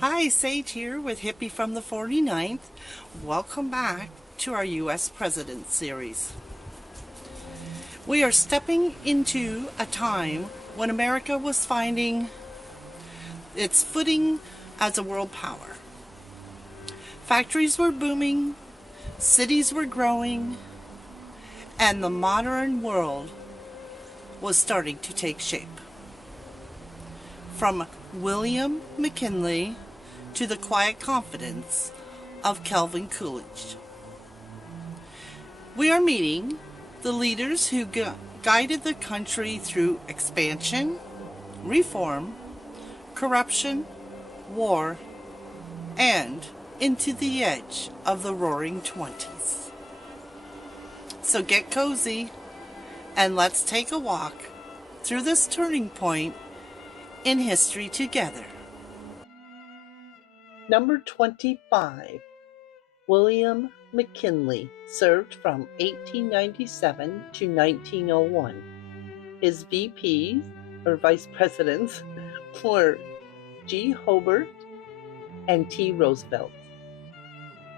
Hi, Sage here with Hippie from the 49th. Welcome back to our U.S. President series. We are stepping into a time when America was finding its footing as a world power. Factories were booming, cities were growing, and the modern world was starting to take shape. From William McKinley to the quiet confidence of Calvin Coolidge. We are meeting the leaders who guided the country through expansion, reform, corruption, war, and into the edge of the roaring 20s. So get cozy and let's take a walk through this turning point in history together. Number 25. William McKinley served from 1897 to 1901. His VPs, or vice presidents, were G. Hobart and T. Roosevelt.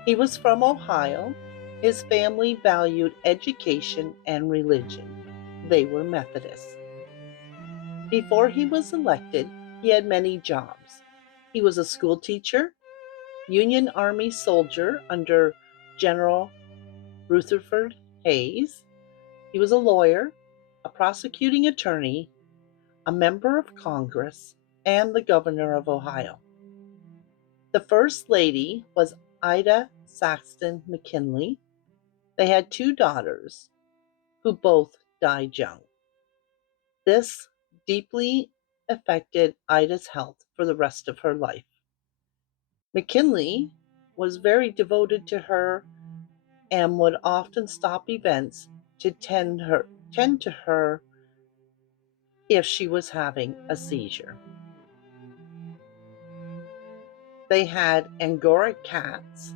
He was from Ohio. His family valued education and religion. They were Methodists. Before he was elected, he had many jobs. He was a school teacher, Union Army soldier under General Rutherford Hayes. He was a lawyer, a prosecuting attorney, a member of Congress, and the governor of Ohio. The First Lady was Ida Saxton McKinley. They had two daughters who both died young. This deeply affected Ida's health for the rest of her life. McKinley was very devoted to her and would often stop events to tend to her if she was having a seizure. They had Angora cats,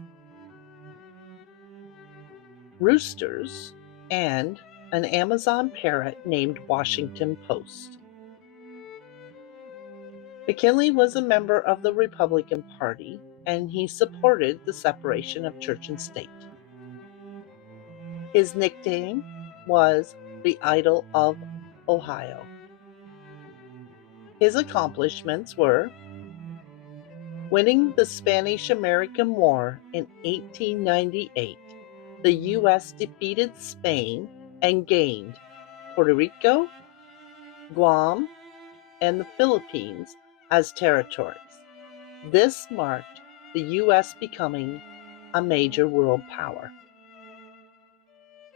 roosters, and an Amazon parrot named Washington Post. McKinley was a member of the Republican Party, and he supported the separation of church and state. His nickname was the Idol of Ohio. His accomplishments were winning the Spanish-American War in 1898. The U.S. defeated Spain and gained Puerto Rico, Guam, and the Philippines as territories. This marked the U.S. becoming a major world power.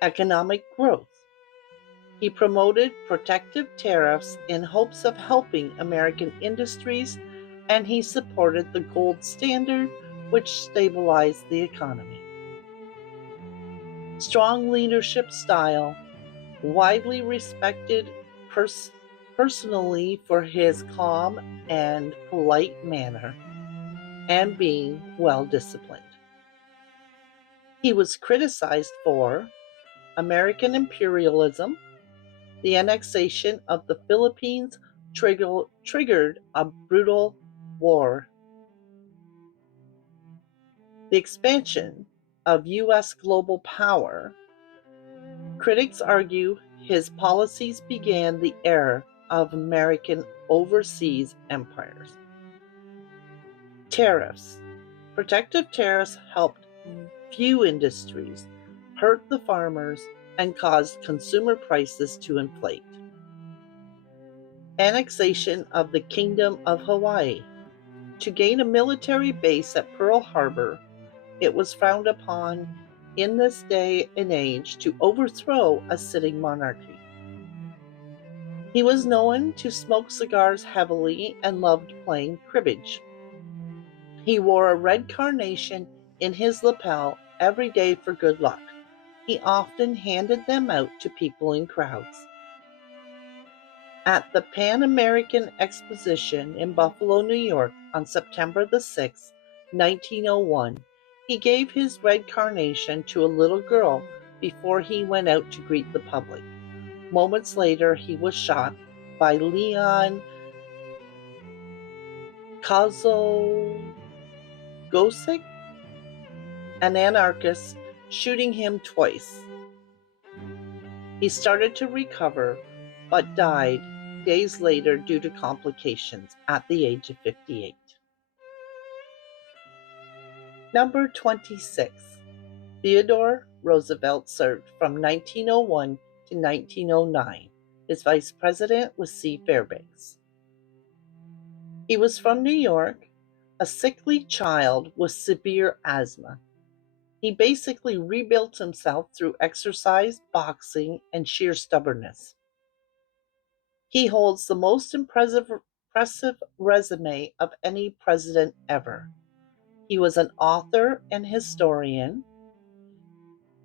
Economic growth. He promoted protective tariffs in hopes of helping American industries, and he supported the gold standard, which stabilized the economy. Strong leadership style, widely respected personally for his calm and polite manner, and being well disciplined. He was criticized for American imperialism. The annexation of the Philippines triggered a brutal war. The expansion of U.S. global power. Critics argue his policies began the era of American overseas empires. Tariffs. Protective tariffs helped few industries, hurt the farmers, and caused consumer prices to inflate. Annexation of the Kingdom of Hawaii. To gain a military base at Pearl Harbor, it was frowned upon in this day and age to overthrow a sitting monarchy. He was known to smoke cigars heavily and loved playing cribbage. He wore a red carnation in his lapel every day for good luck. He often handed them out to people in crowds. At the Pan American Exposition in Buffalo, New York on September the 6th, 1901, he gave his red carnation to a little girl before he went out to greet the public. Moments later, he was shot by Leon Kozlowski, an anarchist, shooting him twice. He started to recover, but died days later due to complications at the age of 58. Number 26. Theodore Roosevelt served from 1901 to 1909. His vice president was C. Fairbanks. He was from New York, a sickly child with severe asthma. He basically rebuilt himself through exercise, boxing, and sheer stubbornness. He holds the most impressive resume of any president ever. He was an author and historian,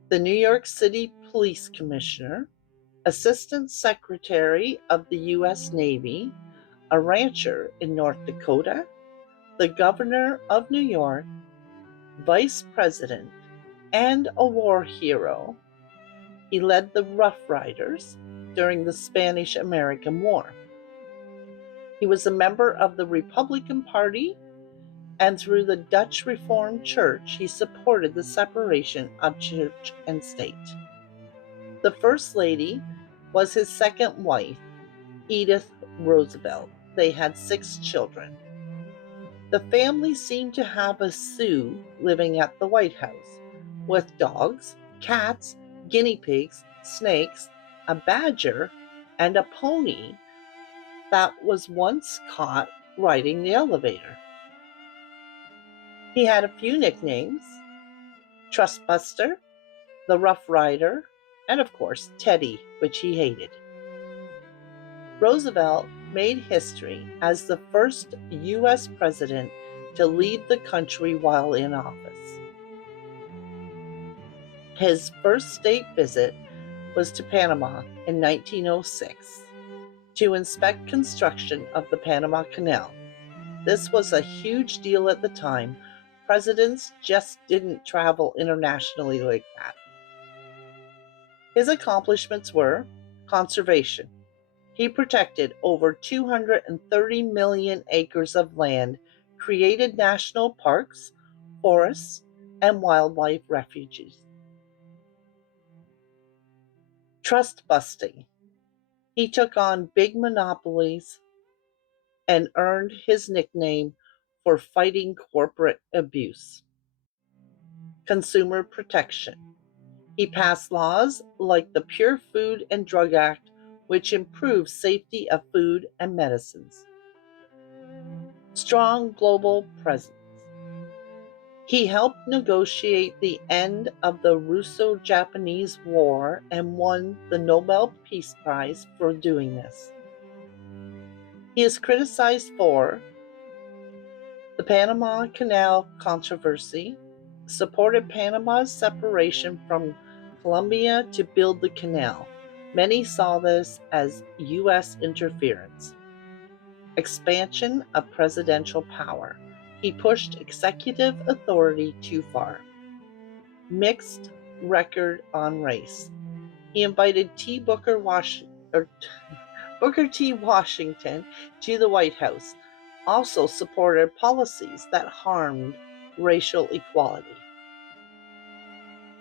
the New York City Police Commissioner, Assistant Secretary of the U.S. Navy, a rancher in North Dakota, the Governor of New York, Vice President, and a war hero. He led the Rough Riders during the Spanish-American War. He was a member of the Republican Party, and through the Dutch Reformed Church, he supported the separation of church and state. The First Lady was his second wife, Edith Roosevelt. They had 6 children. The family seemed to have a Sioux living at the White House, with dogs, cats, guinea pigs, snakes, a badger, and a pony that was once caught riding the elevator. He had a few nicknames: Trustbuster, the Rough Rider, and of course Teddy, which he hated. Roosevelt made history as the first U.S. president to lead the country while in office. His first state visit was to Panama in 1906 to inspect construction of the Panama Canal. This was a huge deal at the time. Presidents just didn't travel internationally like that. His accomplishments were conservation. He protected over 230 million acres of land, created national parks, forests, and wildlife refuges. Trust busting. He took on big monopolies and earned his nickname for fighting corporate abuse. Consumer protection. He passed laws like the Pure Food and Drug Act, which improved safety of food and medicines. Strong global presence. He helped negotiate the end of the Russo-Japanese War and won the Nobel Peace Prize for doing this. He is criticized for the Panama Canal controversy, supported Panama's separation from Colombia to build the canal. Many saw this as U.S. interference. Expansion of presidential power. He pushed executive authority too far. Mixed record on race. He invited Booker T. Washington to the White House, also supported policies that harmed racial equality.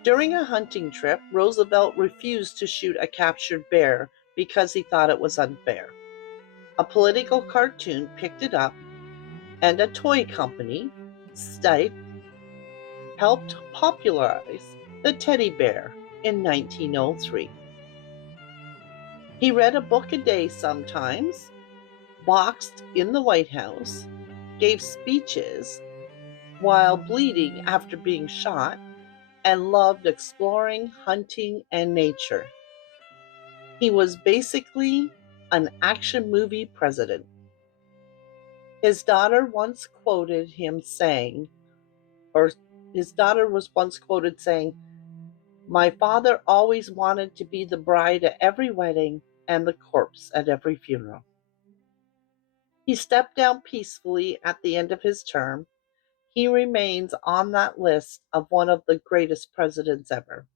During a hunting trip, Roosevelt refused to shoot a captured bear because he thought it was unfair. A political cartoon picked it up, and a toy company, Stipe, helped popularize the teddy bear in 1903. He read a book a day sometimes, boxed in the White House, gave speeches while bleeding after being shot, and loved exploring, hunting, and nature. He was basically an action movie president. His daughter was once quoted saying, "My father always wanted to be the bride at every wedding and the corpse at every funeral." He stepped down peacefully at the end of his term. He remains on that list of one of the greatest presidents ever.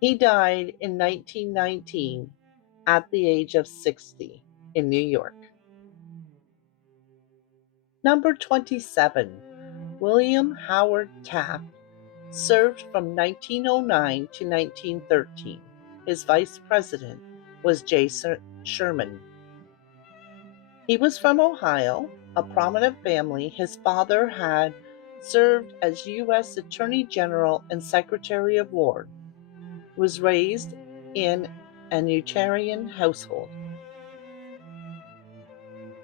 He died in 1919 at the age of 60 in New York. Number 27. William Howard Taft served from 1909 to 1913. His vice president was J. Sherman. He was from Ohio, a prominent family. His father had served as U.S. Attorney General and Secretary of War. Was raised in a Unitarian household.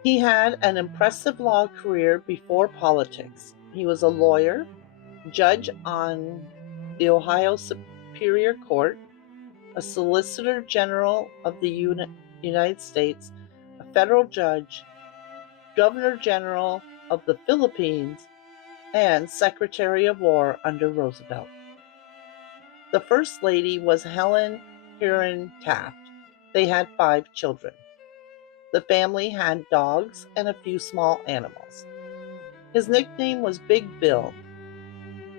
He had an impressive law career before politics. He was a lawyer, judge on the Ohio Superior Court, a Solicitor General of the United States, a federal judge, Governor General of the Philippines, and Secretary of War under Roosevelt. The First Lady was Helen Huron Taft. They had 5 children. The family had dogs and a few small animals. His nickname was Big Bill.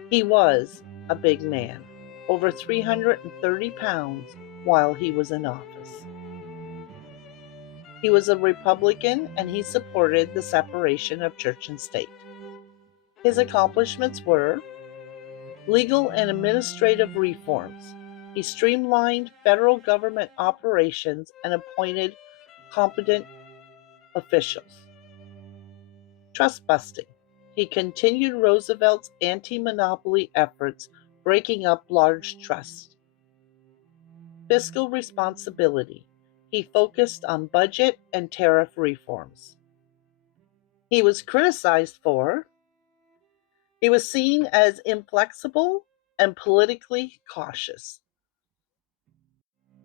He was a big man, over 330 pounds while he was in office. He was a Republican and he supported the separation of church and state. His accomplishments were legal and administrative reforms. He streamlined federal government operations and appointed competent officials. Trust busting. He continued Roosevelt's anti-monopoly efforts, breaking up large trusts. Fiscal responsibility. He focused on budget and tariff reforms. He was criticized for he was seen as inflexible and politically cautious.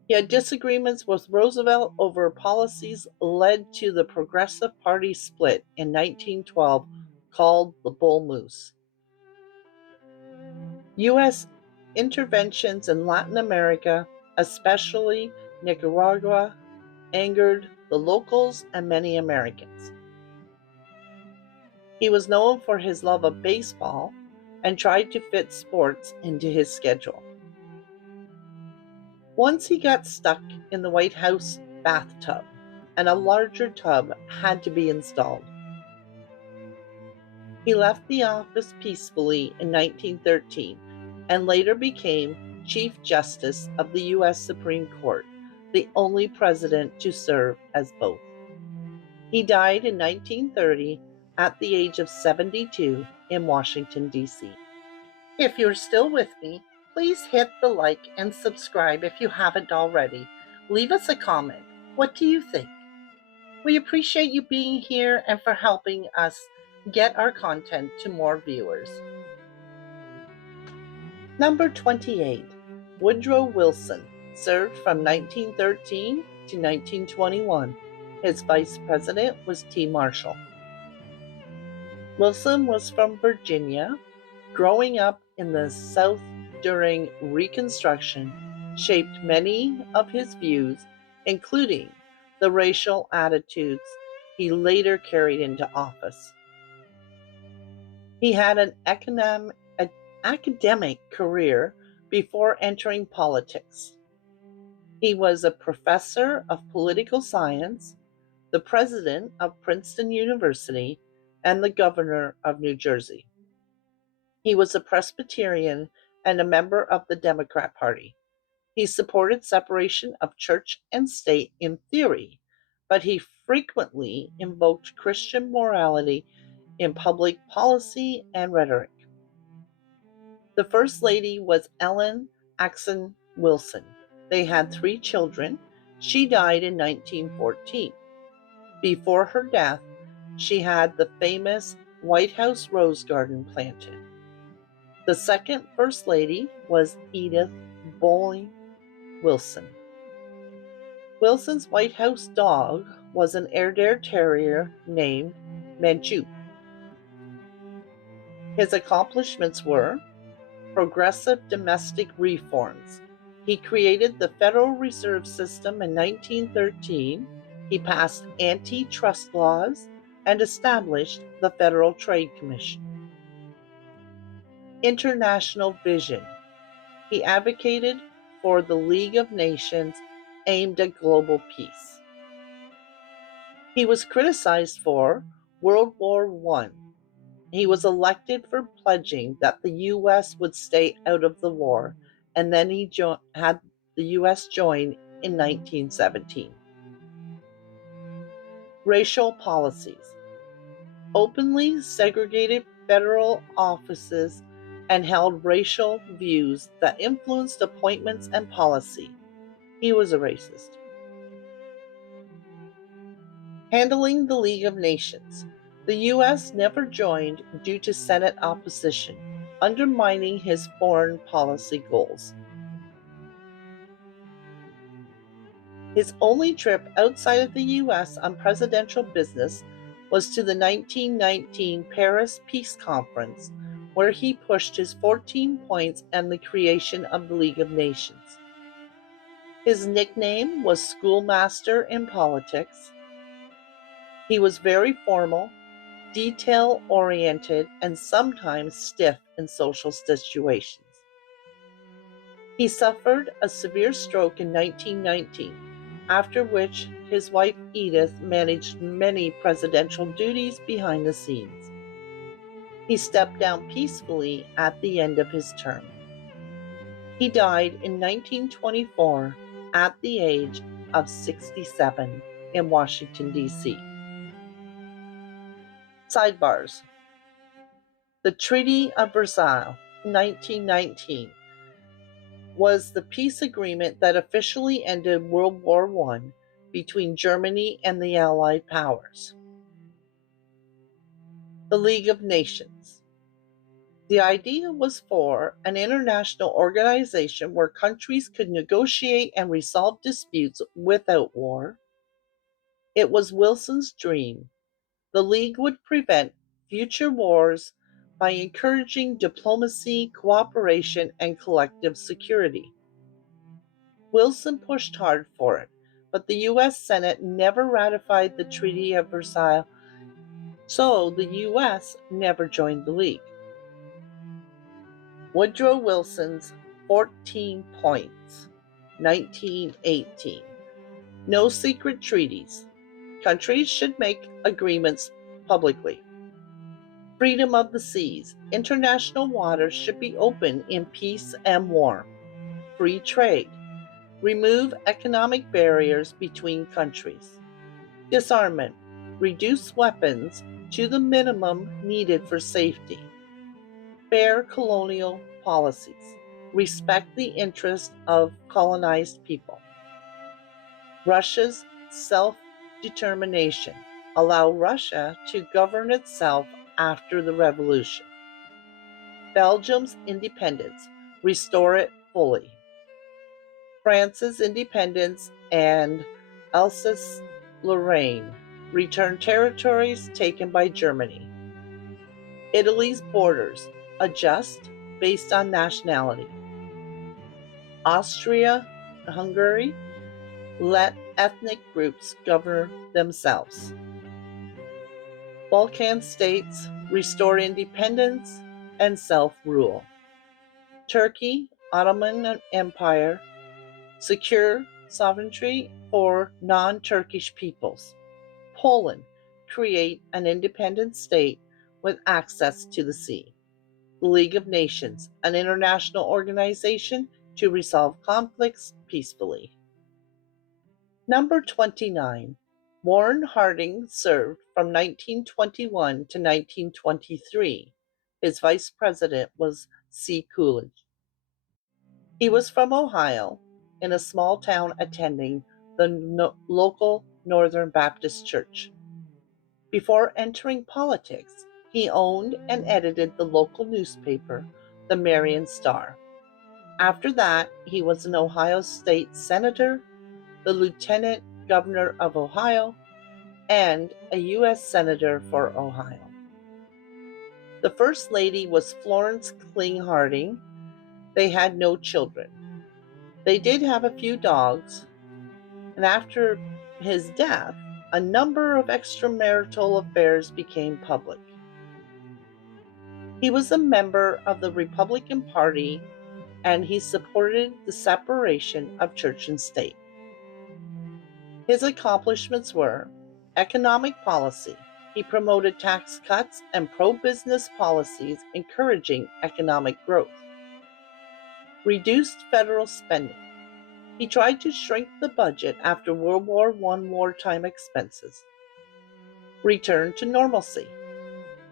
He had disagreements with Roosevelt over policies led to the Progressive Party split in 1912 called the Bull Moose. U.S. interventions in Latin America, especially Nicaragua, angered the locals and many Americans. He was known for his love of baseball and tried to fit sports into his schedule. Once he got stuck in the White House bathtub, and a larger tub had to be installed. He left the office peacefully in 1913 and later became Chief Justice of the U.S. Supreme Court, the only president to serve as both. He died in 1930 at the age of 72 in Washington, D.C. If you're still with me, please hit the like and subscribe if you haven't already. Leave us a comment. What do you think? We appreciate you being here and for helping us get our content to more viewers. Number 28. Woodrow Wilson served from 1913 to 1921. His vice president was T. Marshall. Wilson was from Virginia. Growing up in the South during Reconstruction shaped many of his views, including the racial attitudes he later carried into office. He had an academic career before entering politics. He was a professor of political science, the president of Princeton University, and the governor of New Jersey. He was a Presbyterian and a member of the Democrat Party. He supported separation of church and state in theory, but he frequently invoked Christian morality in public policy and rhetoric. The First Lady was Ellen Axon Wilson. They had 3 children. She died in 1914. Before her death, she had the famous White House Rose Garden planted. The second First Lady was Edith Bowling Wilson. Wilson's White House dog was an Airedale Terrier named Manchu. His accomplishments were progressive domestic reforms. He created the Federal Reserve System in 1913. He passed antitrust laws and established the Federal Trade Commission. International vision. He advocated for the League of Nations aimed at global peace. He was criticized for World War I. He was elected for pledging that the U.S. would stay out of the war, and then he had the U.S. join in 1917. Racial policies. Openly segregated federal offices and held racial views that influenced appointments and policy. He was a racist. Handling the League of Nations. The U.S. never joined due to Senate opposition, undermining his foreign policy goals. His only trip outside of the U.S. on presidential business was to the 1919 Paris Peace Conference, where he pushed his 14 points and the creation of the League of Nations. His nickname was Schoolmaster in Politics. He was very formal, detail-oriented, and sometimes stiff in social situations. He suffered a severe stroke in 1919, after which his wife Edith managed many presidential duties behind the scenes. He stepped down peacefully at the end of his term. He died in 1924 at the age of 67 in Washington, D.C. Sidebars. The Treaty of Versailles, 1919, was the peace agreement that officially ended World War I between Germany and the Allied powers. The League of Nations. The idea was for an international organization where countries could negotiate and resolve disputes without war. It was Wilson's dream. The League would prevent future wars by encouraging diplomacy, cooperation, and collective security. Wilson pushed hard for it, but the U.S. Senate never ratified the Treaty of Versailles, so the U.S. never joined the League. Woodrow Wilson's 14 points, 1918. No secret treaties. Countries should make agreements publicly. Freedom of the seas. International waters should be open in peace and war. Free trade. Remove economic barriers between countries. Disarmament. Reduce weapons to the minimum needed for safety. Fair colonial policies. Respect the interests of colonized people. Russia's self-determination. Allow Russia to govern itself after the revolution. Belgium's independence. Restore it fully. France's independence and Alsace-Lorraine. Return territories taken by Germany. Italy's borders. Adjust based on nationality. Austria-Hungary. Let ethnic groups govern themselves. Balkan states. Restore independence and self-rule. Turkey, Ottoman Empire. Secure sovereignty for non-Turkish peoples. Poland, create an independent state with access to the sea. The League of Nations, an international organization to resolve conflicts peacefully. Number 29. Warren Harding served from 1921 to 1923. His vice president was C. Coolidge. He was from Ohio, in a small town attending the local Northern Baptist church. Before entering politics, he owned and edited the local newspaper, the Marion Star. After that, he was an Ohio State Senator, the Lieutenant Governor of Ohio, and a U.S. Senator for Ohio. The First Lady was Florence Kling Harding. They had no children. They did have a few dogs, and after his death, a number of extramarital affairs became public. He was a member of the Republican Party, and he supported the separation of church and state. His accomplishments were economic policy. He promoted tax cuts and pro-business policies encouraging economic growth. Reduced federal spending. He tried to shrink the budget after World War I wartime expenses. Return to normalcy.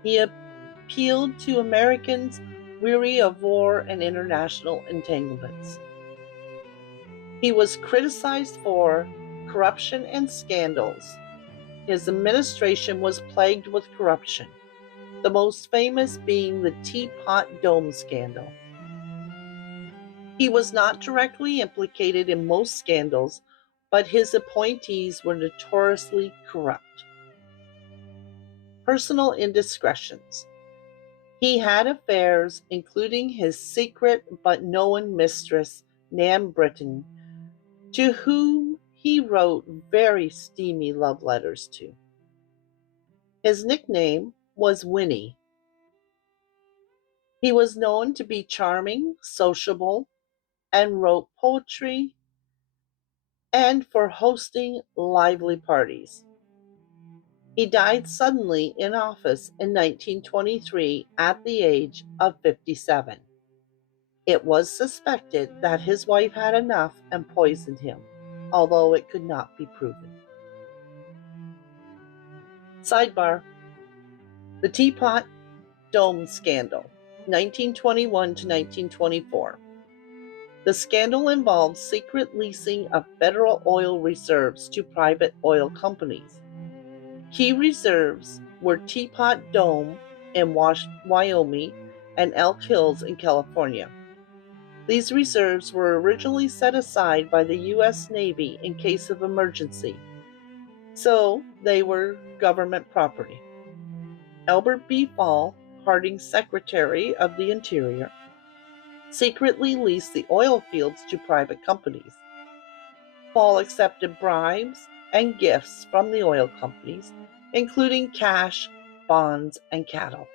He appealed to Americans weary of war and international entanglements. He was criticized for corruption and scandals. His administration was plagued with corruption, the most famous being the Teapot Dome scandal. He was not directly implicated in most scandals, but his appointees were notoriously corrupt. Personal indiscretions. He had affairs, including his secret but known mistress, Nan Britton, to whom he wrote very steamy love letters to. His nickname was Winnie. He was known to be charming, sociable, and wrote poetry, and for hosting lively parties. He died suddenly in office in 1923 at the age of 57. It was suspected that his wife had enough and poisoned him, although it could not be proven. Sidebar: the Teapot Dome Scandal, 1921 to 1924. The scandal involved secret leasing of federal oil reserves to private oil companies. Key reserves were Teapot Dome in Wyoming and Elk Hills in California. These reserves were originally set aside by the U.S. Navy in case of emergency, so they were government property. Albert B. Fall, Harding's Secretary of the Interior, secretly leased the oil fields to private companies. Fall accepted bribes and gifts from the oil companies, including cash, bonds, and cattle.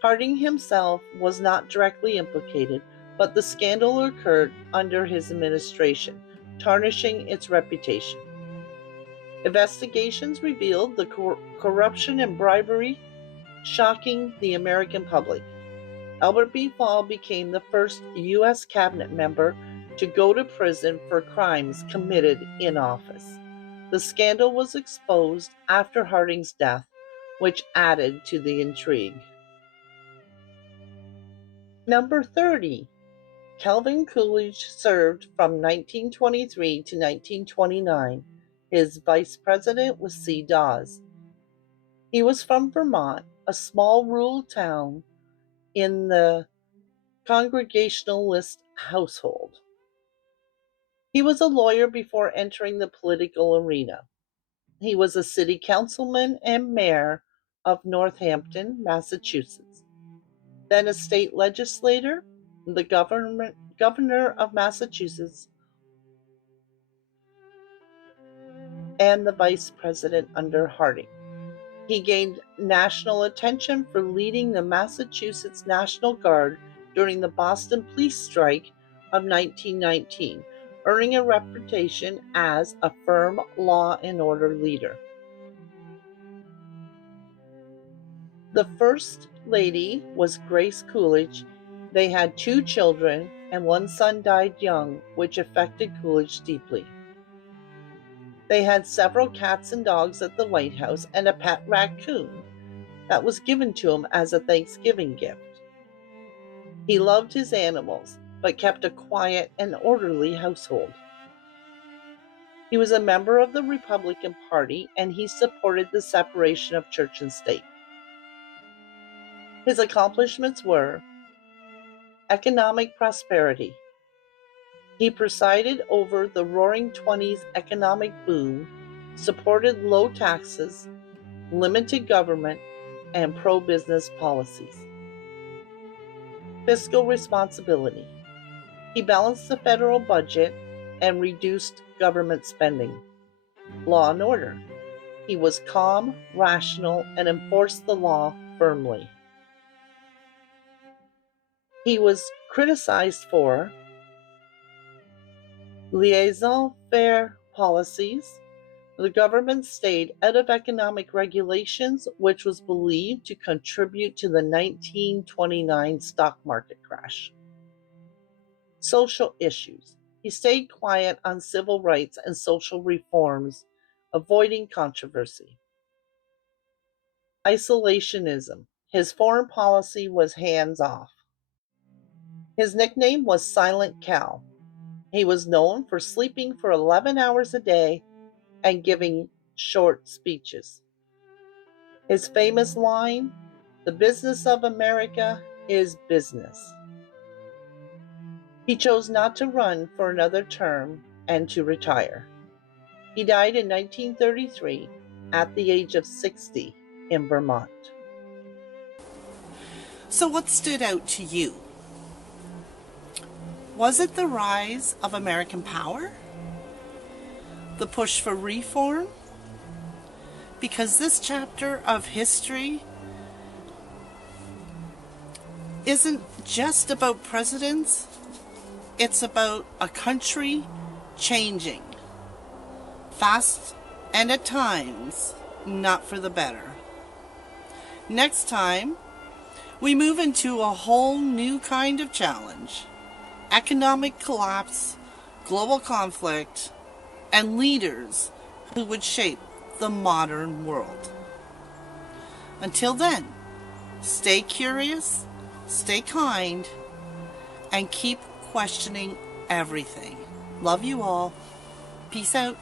Harding himself was not directly implicated, but the scandal occurred under his administration, tarnishing its reputation. Investigations revealed the corruption and bribery, shocking the American public. Albert B. Fall became the first U.S. cabinet member to go to prison for crimes committed in office. The scandal was exposed after Harding's death, which added to the intrigue. Number 30. Calvin Coolidge served from 1923 to 1929. His vice president was C. Dawes. He was from Vermont, a small rural town in the Congregationalist household. He was a lawyer before entering the political arena. He was a city councilman and mayor of Northampton, Massachusetts, then a state legislator, the governor of Massachusetts, and the vice president under Harding. He gained national attention for leading the Massachusetts National Guard during the Boston police strike of 1919, earning a reputation as a firm law and order leader. The First Lady was Grace Coolidge. They had 2 children, and one son died young, which affected Coolidge deeply. They had several cats and dogs at the White House and a pet raccoon that was given to him as a Thanksgiving gift. He loved his animals, but kept a quiet and orderly household. He was a member of the Republican Party, and he supported the separation of church and state. His accomplishments were economic prosperity. He presided over the Roaring Twenties economic boom, supported low taxes, limited government, and pro-business policies. Fiscal responsibility. He balanced the federal budget and reduced government spending. Law and order. He was calm, rational, and enforced the law firmly. He was criticized for laissez-faire policies, The government stayed out of economic regulations, which was believed to contribute to the 1929 stock market crash. Social issues. He stayed quiet on civil rights and social reforms, avoiding controversy. Isolationism. His foreign policy was hands-off. His nickname was Silent Cal. He was known for sleeping for 11 hours a day and giving short speeches. His famous line, "The business of America is business." He chose not to run for another term and to retire. He died in 1933 at the age of 60 in Vermont. So what stood out to you? Was it the rise of American power? The push for reform? Because this chapter of history isn't just about presidents, it's about a country changing. Fast and at times not for the better. Next time, we move into a whole new kind of challenge. Economic collapse, global conflict, and leaders who would shape the modern world. Until then, stay curious, stay kind, and keep questioning everything. Love you all. Peace out.